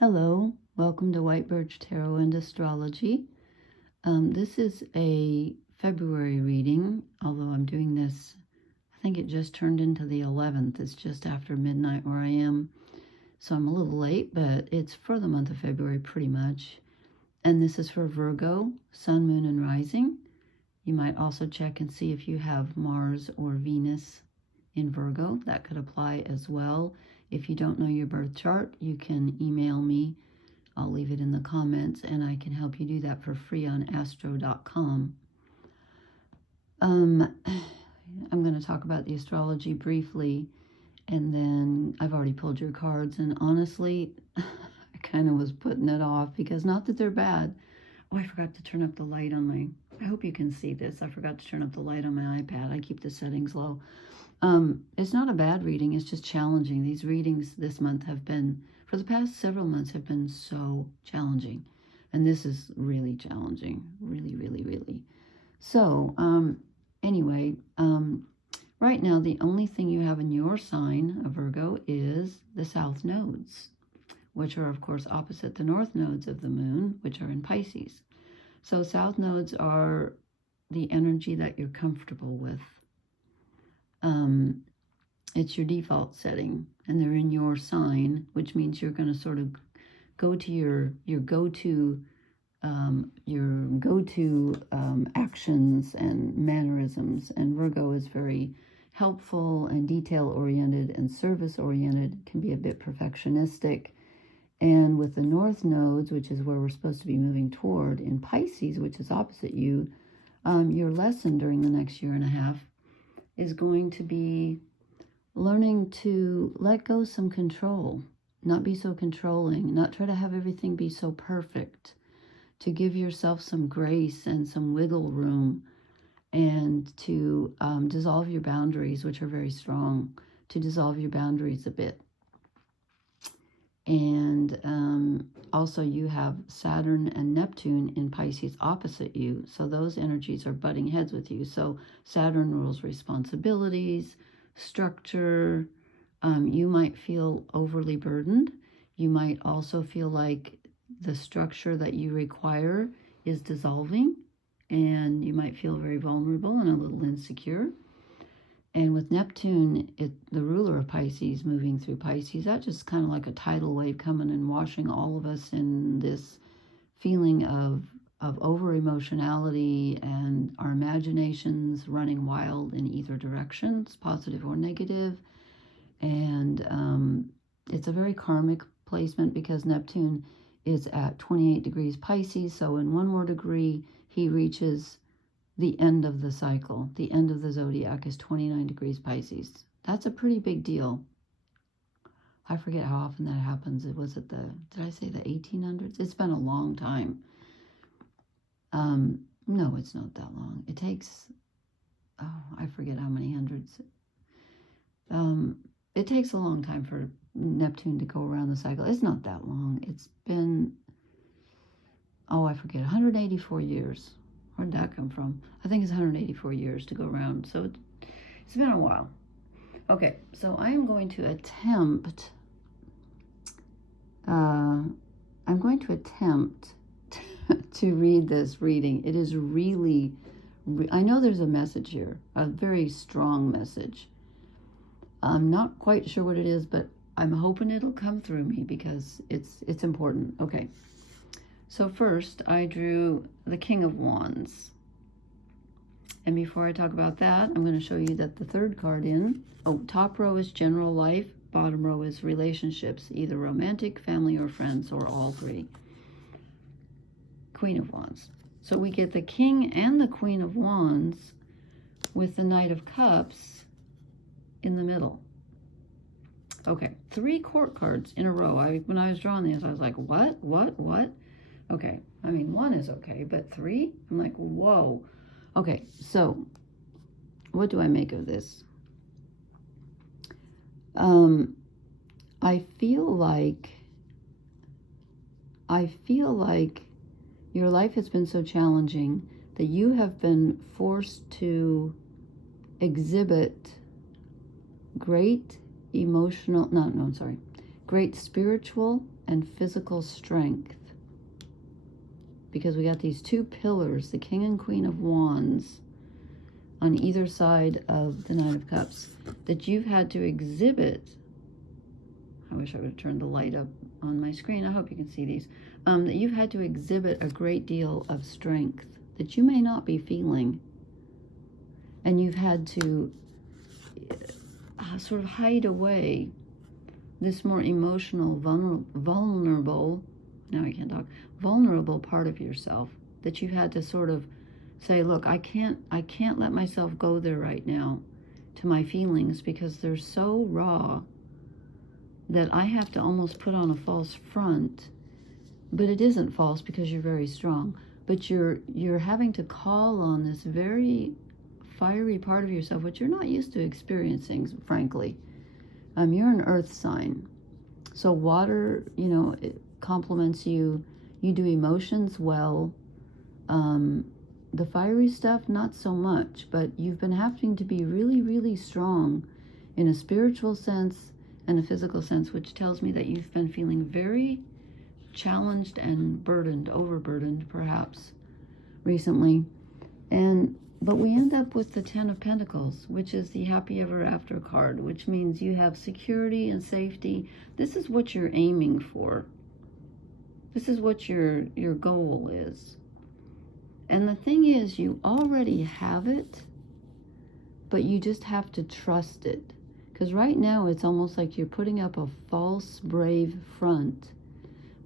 Hello, welcome to White Birch Tarot and Astrology. This is a February reading, although I'm doing this, I think it just turned into the 11th. It's just after midnight where I am, so I'm a little late, but it's for the month of February pretty much. And this is for Virgo, Sun, Moon, and Rising. You might also check and see if you have Mars or Venus in Virgo. That could apply as well. If you don't know your birth chart, you can email me. I'll leave it in the comments, and I can help you do that for free on astro.com. I'm going to talk about the astrology briefly, and then I've already pulled your cards, and honestly, I kind of was putting it off because not that they're bad. Oh, I forgot to turn up the light on my, I hope you can see this. I forgot to turn up the light on my iPad. I keep the settings low. It's not a bad reading. It's just challenging. These readings this month have been, for the past several months, have been so challenging. And this is really challenging. Really, really, really. So, anyway, right now, the only thing you have in your sign of Virgo is the south nodes, which are, of course, opposite the north nodes of the moon, which are in Pisces. So south nodes are the energy that you're comfortable with. It's your default setting, and they're in your sign, which means you're going to sort of go to your go-to actions and mannerisms. And Virgo is very helpful and detail-oriented and service-oriented, can be a bit perfectionistic. And with the north nodes, which is where we're supposed to be moving toward, in Pisces, which is opposite you, your lesson during the next year and a half is going to be learning to let go some control, not be so controlling, not try to have everything be so perfect, to give yourself some grace and some wiggle room, and to dissolve your boundaries, which are very strong, to dissolve your boundaries a bit. And also you have Saturn and Neptune in Pisces opposite you. So those energies are butting heads with you. So Saturn rules responsibilities, structure. You might feel overly burdened. You might also feel like the structure that you require is dissolving. And you might feel very vulnerable and a little insecure. And with Neptune, the ruler of Pisces, moving through Pisces, that's just kind of like a tidal wave coming and washing all of us in this feeling of over-emotionality and our imaginations running wild in either directions, positive or negative. And it's a very karmic placement because Neptune is at 28 degrees Pisces. So in one more degree, he reaches the end of the cycle. The end of the zodiac is 29 degrees Pisces. That's a pretty big deal. I forget how often that happens. It was at did I say the 1800s? It's been a long time. No, it's not that long. It takes, I forget how many hundreds. It takes a long time for Neptune to go around the cycle. It's not that long. It's been, I forget, 184 years. Where'd that come from? I think it's 184 years to go around. So it's been a while. Okay, so I am going to attempt, to read this reading. It is really, I know there's a message here, a very strong message. I'm not quite sure what it is, but I'm hoping it'll come through me because it's important. Okay. So first, I drew the King of Wands. And before I talk about that, I'm going to show you that the third card top row is general life, bottom row is relationships, either romantic, family, or friends, or all three. Queen of Wands. So we get the King and the Queen of Wands with the Knight of Cups in the middle. Okay, 3 court cards in a row. When I was drawing this, I was like, what? Okay, I mean, 1 is okay, but 3? I'm like, whoa. Okay, so what do I make of this? I feel like your life has been so challenging that you have been forced to exhibit great spiritual and physical strength. Because we got these two pillars, the King and Queen of Wands, on either side of the Knight of Cups, that you've had to exhibit. I wish I would have turned the light up on my screen. I hope you can see these. That you've had to exhibit a great deal of strength that you may not be feeling. And you've had to sort of hide away this more emotional, vulnerable, now I can't talk, vulnerable part of yourself, that you've had to sort of say, look, I can't let myself go there right now to my feelings, because they're so raw that I have to almost put on a false front. But it isn't false, because you're very strong. But you're having to call on this very fiery part of yourself, which you're not used to experiencing, frankly. You're an earth sign. So water, you know, it complements you. You do emotions well. The fiery stuff, not so much, but you've been having to be really, really strong in a spiritual sense and a physical sense, which tells me that you've been feeling very challenged and burdened, overburdened perhaps, recently. But we end up with the Ten of Pentacles, which is the happy ever after card, which means you have security and safety. This is what you're aiming for. This is what your goal is. And the thing is, you already have it, but you just have to trust it. Because right now, it's almost like you're putting up a false, brave front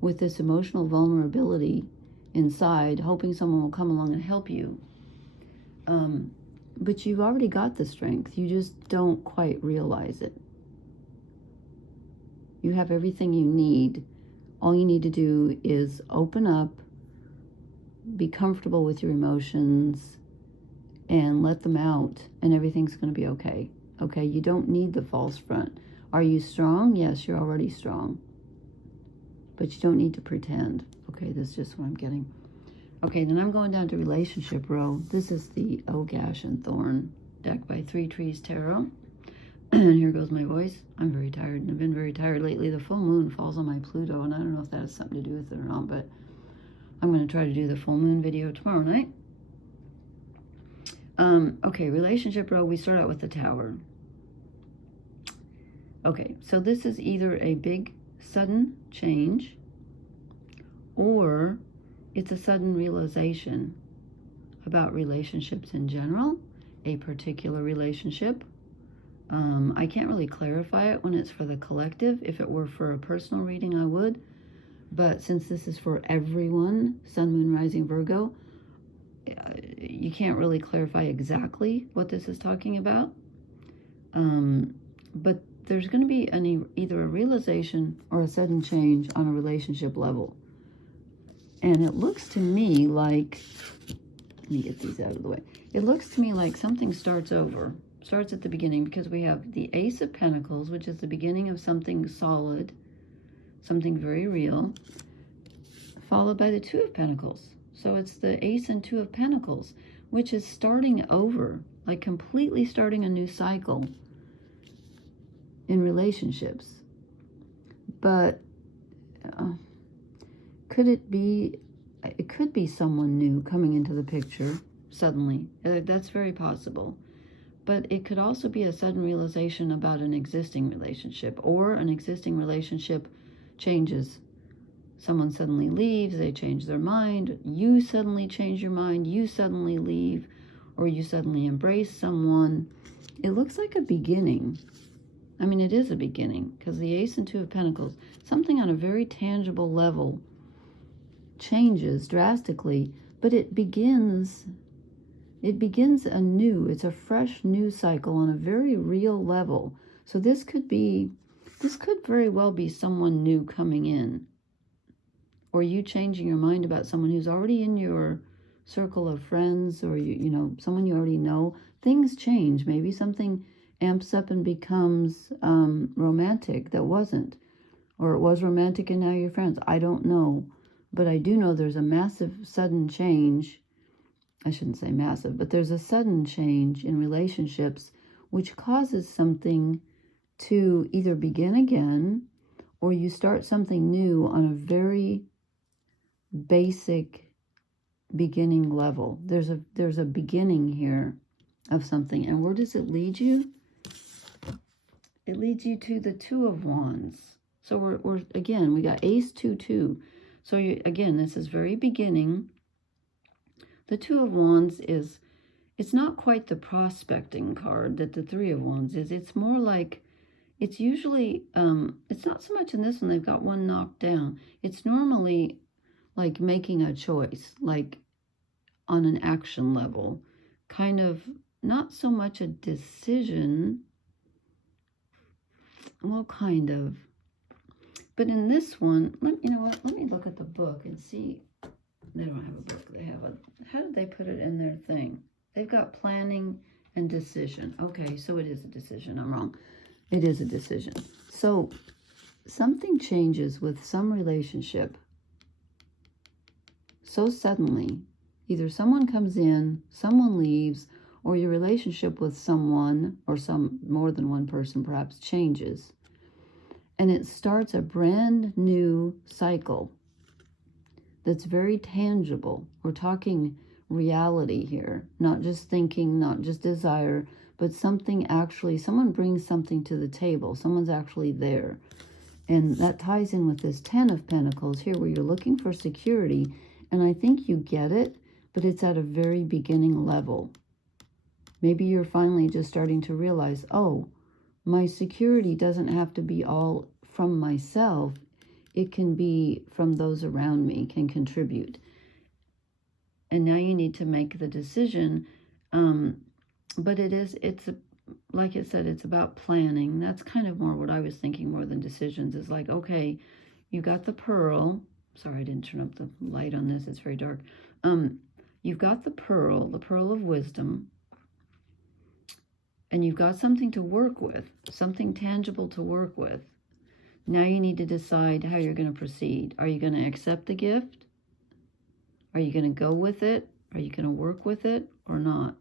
with this emotional vulnerability inside, hoping someone will come along and help you. But you've already got the strength. You just don't quite realize it. You have everything you need. All you need to do is open up, be comfortable with your emotions, and let them out, and everything's going to be okay. Okay, you don't need the false front. Are you strong? Yes, you're already strong. But you don't need to pretend. Okay, this is just what I'm getting. Okay, then I'm going down to relationship row. This is the Ogash and Thorn deck by Three Trees Tarot. And here goes my voice. I'm very tired, and I've been very tired lately. The full moon falls on my Pluto, and I don't know if that has something to do with it or not, but I'm going to try to do the full moon video tomorrow night. Okay, relationship row, we start out with the Tower. Okay, so this is either a big sudden change, or it's a sudden realization about relationships in general, a particular relationship. I can't really clarify it when it's for the collective. If it were for a personal reading, I would. But since this is for everyone, Sun, Moon, Rising, Virgo, you can't really clarify exactly what this is talking about. But there's going to be either a realization or a sudden change on a relationship level. And it looks to me like, let me get these out of the way. It looks to me like something starts over, starts at the beginning, because we have the Ace of Pentacles, which is the beginning of something solid, something very real, followed by the Two of Pentacles. So it's the Ace and Two of Pentacles, which is starting over, like completely starting a new cycle in relationships. But could it be, it could be someone new coming into the picture suddenly. That's very possible. But it could also be a sudden realization about an existing relationship, or an existing relationship changes. Someone suddenly leaves, they change their mind, you suddenly change your mind, you suddenly leave, or you suddenly embrace someone. It looks like a beginning. I mean, it is a beginning, because the Ace and Two of Pentacles, something on a very tangible level changes drastically, but it begins anew. It's a fresh new cycle on a very real level. So this could very well be someone new coming in, or you changing your mind about someone who's already in your circle of friends, or you know, someone you already know. Things change. Maybe something amps up and becomes romantic that wasn't, or it was romantic and now you're friends. I don't know, but I do know there's a massive sudden change. I shouldn't say massive, but there's a sudden change in relationships which causes something to either begin again, or you start something new on a very basic beginning level. There's a beginning here of something. And where does it lead you? It leads you to the Two of Wands. So we're again, we got Ace 2 2. So again, this is very beginning. The Two of Wands is, it's not quite the prospecting card that the Three of Wands is. It's more like, it's usually, it's not so much in this one, they've got one knocked down. It's normally like making a choice, like on an action level, kind of not so much a decision, well, kind of. But in this one, you know what, let me look at the book and see. They don't have a book. They have a, how did they put it in their thing? They've got planning and decision. Okay, so it is a decision. I'm wrong. It is a decision. So something changes with some relationship so suddenly. Either someone comes in, someone leaves, or your relationship with someone or some more than one person perhaps changes. And it starts a brand new cycle that's very tangible. We're talking reality here, not just thinking, not just desire, but something actually, someone brings something to the table. Someone's actually there. And that ties in with this 10 of Pentacles here, where you're looking for security. And I think you get it, but it's at a very beginning level. Maybe you're finally just starting to realize, oh, my security doesn't have to be all from myself. It can be from those around me, can contribute. And now you need to make the decision. But like I said, it's about planning. That's kind of more what I was thinking more than decisions. Is like, okay, you got the pearl. Sorry, I didn't turn up the light on this. It's very dark. You've got the pearl of wisdom. And you've got something to work with, something tangible to work with. Now you need to decide how you're going to proceed. Are you going to accept the gift? Are you going to go with it? Are you going to work with it or not?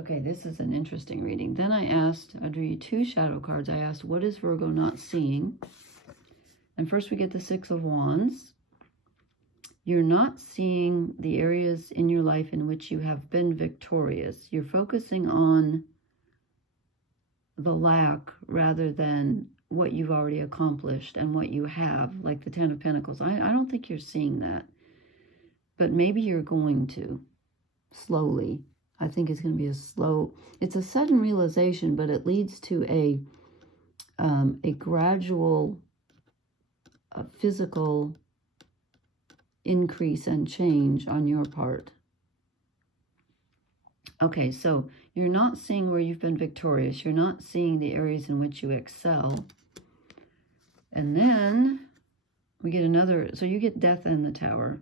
Okay, this is an interesting reading. Then I drew you 2 shadow cards. I asked, what is Virgo not seeing? And first we get the 6 of Wands. You're not seeing the areas in your life in which you have been victorious. You're focusing on the lack rather than what you've already accomplished and what you have, like the 10 of Pentacles. I don't think you're seeing that, but maybe you're going to slowly. I think it's going to be it's a sudden realization, but it leads to a gradual physical increase and change on your part. Okay, so you're not seeing where you've been victorious. You're not seeing the areas in which you excel. And then we get another, so you get Death and the Tower.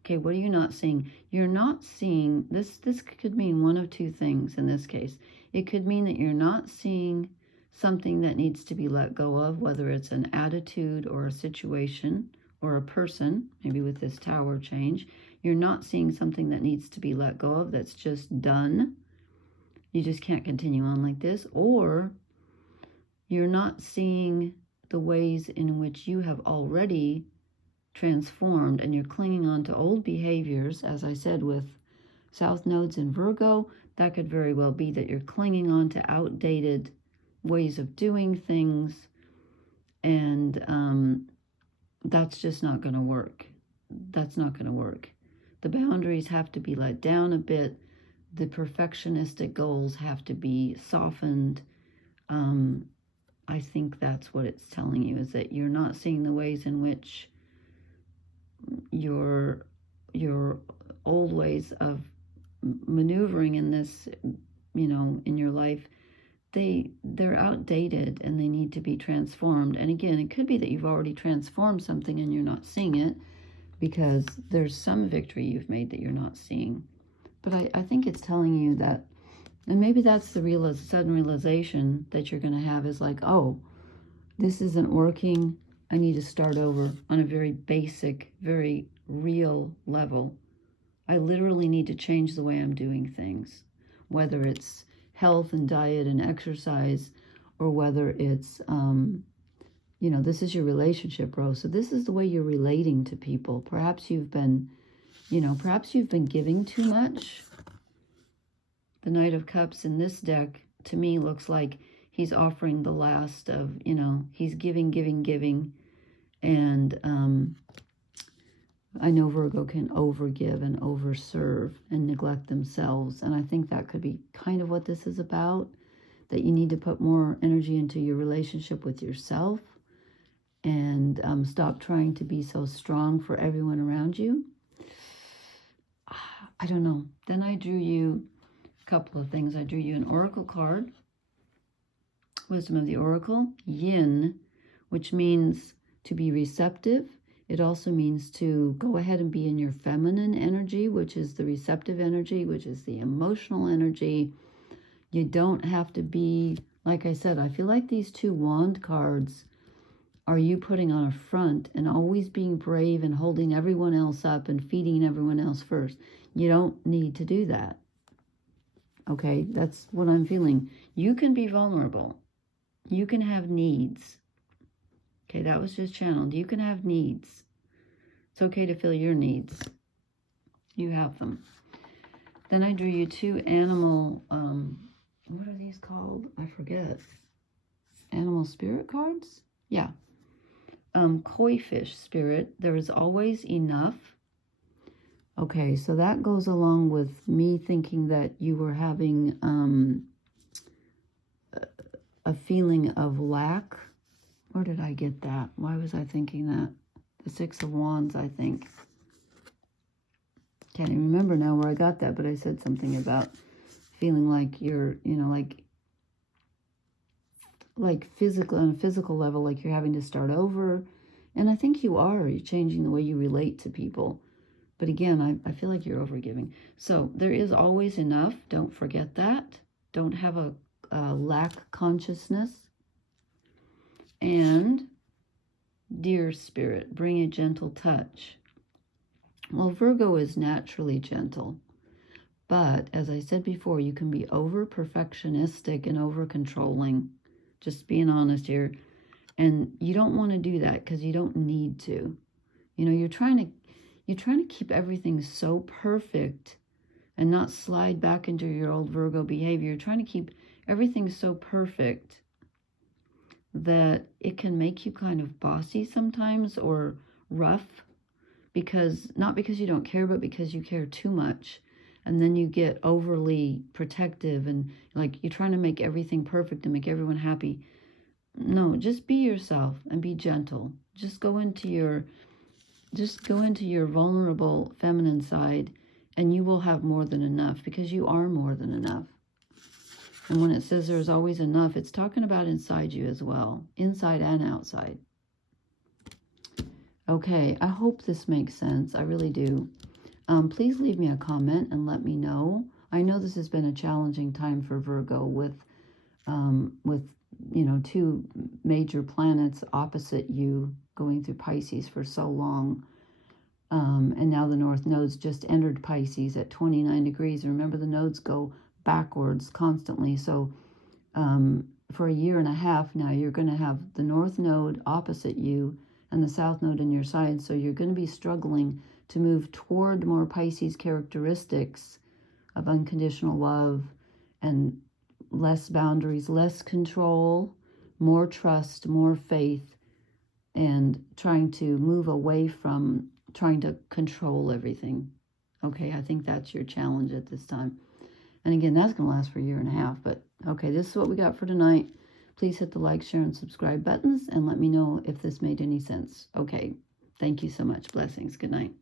Okay, what are you not seeing? You're not seeing, this could mean one of 2 things in this case. It could mean that you're not seeing something that needs to be let go of, whether it's an attitude or a situation or a person, maybe with this Tower change. You're not seeing something that needs to be let go of, that's just done. You just can't continue on like this. Or you're not seeing the ways in which you have already transformed, and you're clinging on to old behaviors. As I said, with South Nodes in Virgo, that could very well be that you're clinging on to outdated ways of doing things, and that's just not going to work. That's not going to work. The boundaries have to be let down a bit. The perfectionistic goals have to be softened. I think that's what it's telling you, is that you're not seeing the ways in which your old ways of maneuvering in this, in your life, they're outdated and they need to be transformed. And again, it could be that you've already transformed something and you're not seeing it, because there's some victory you've made that you're not seeing. But I think it's telling you that, and maybe that's the sudden realization that you're going to have, is like, oh, this isn't working. I need to start over on a very basic, very real level. I literally need to change the way I'm doing things, whether it's health and diet and exercise, or whether it's you know, this is your relationship, Rose. So this is the way you're relating to people. Perhaps you've been, you know, perhaps you've been giving too much. The Knight of Cups in this deck, to me, looks like he's offering the last of, you know, he's giving, giving, giving. And I know Virgo can overgive and overserve and neglect themselves. And I think that could be kind of what this is about, that you need to put more energy into your relationship with yourself and stop trying to be so strong for everyone around you. I don't know. Then I drew you a couple of things. I drew you an oracle card, Wisdom of the Oracle, Yin, which means to be receptive. It also means to go ahead and be in your feminine energy, which is the receptive energy, which is the emotional energy. You don't have to be, like I said, I feel like these two wand cards are you putting on a front and always being brave and holding everyone else up and feeding everyone else first. You don't need to do that. Okay, that's what I'm feeling. You can be vulnerable. You can have needs. Okay, that was just channeled. You can have needs. It's okay to feel your needs. You have them. Then I drew you two animal, what are these called? I forget. Animal spirit cards? Yeah. Koi fish spirit. There is always enough. Okay, so that goes along with me thinking that you were having a feeling of lack. Where did I get that? Why was I thinking that? The Six of Wands, I think. Can't even remember now where I got that, but I said something about feeling like you're, you know, like physical, on a physical level, like you're having to start over. And I think you are. You're changing the way you relate to people. But again, I feel like you're overgiving. So there is always enough. Don't forget that. Don't have a lack consciousness. And dear spirit, bring a gentle touch. Well, Virgo is naturally gentle. But as I said before, you can be over perfectionistic and over controlling. Just being honest here. And you don't want to do that because you don't need to. You know, you're trying to keep everything so perfect and not slide back into your old Virgo behavior. You're trying to keep everything so perfect that it can make you kind of bossy sometimes or rough, because not because you don't care, but because you care too much. And then you get overly protective and like you're trying to make everything perfect and make everyone happy. No, just be yourself and be gentle. Just go into your vulnerable feminine side and you will have more than enough, because you are more than enough. And when it says there's always enough, it's talking about inside you as well, inside and outside. Okay, I hope this makes sense. I really do. Please leave me a comment and let me know. I know this has been a challenging time for Virgo with you know, two major planets opposite you going through Pisces for so long. And now the North Node's just entered Pisces at 29 degrees. Remember, the nodes go backwards constantly. So for a year and a half now, you're going to have the North Node opposite you and the South Node on your side. So you're going to be struggling to move toward more Pisces characteristics of unconditional love and less boundaries, less control, more trust, more faith, and trying to move away from trying to control everything. Okay, I think that's your challenge at this time. And again, that's going to last for a year and a half. But okay, this is what we got for tonight. Please hit the like, share, and subscribe buttons and let me know if this made any sense. Okay, thank you so much. Blessings. Good night.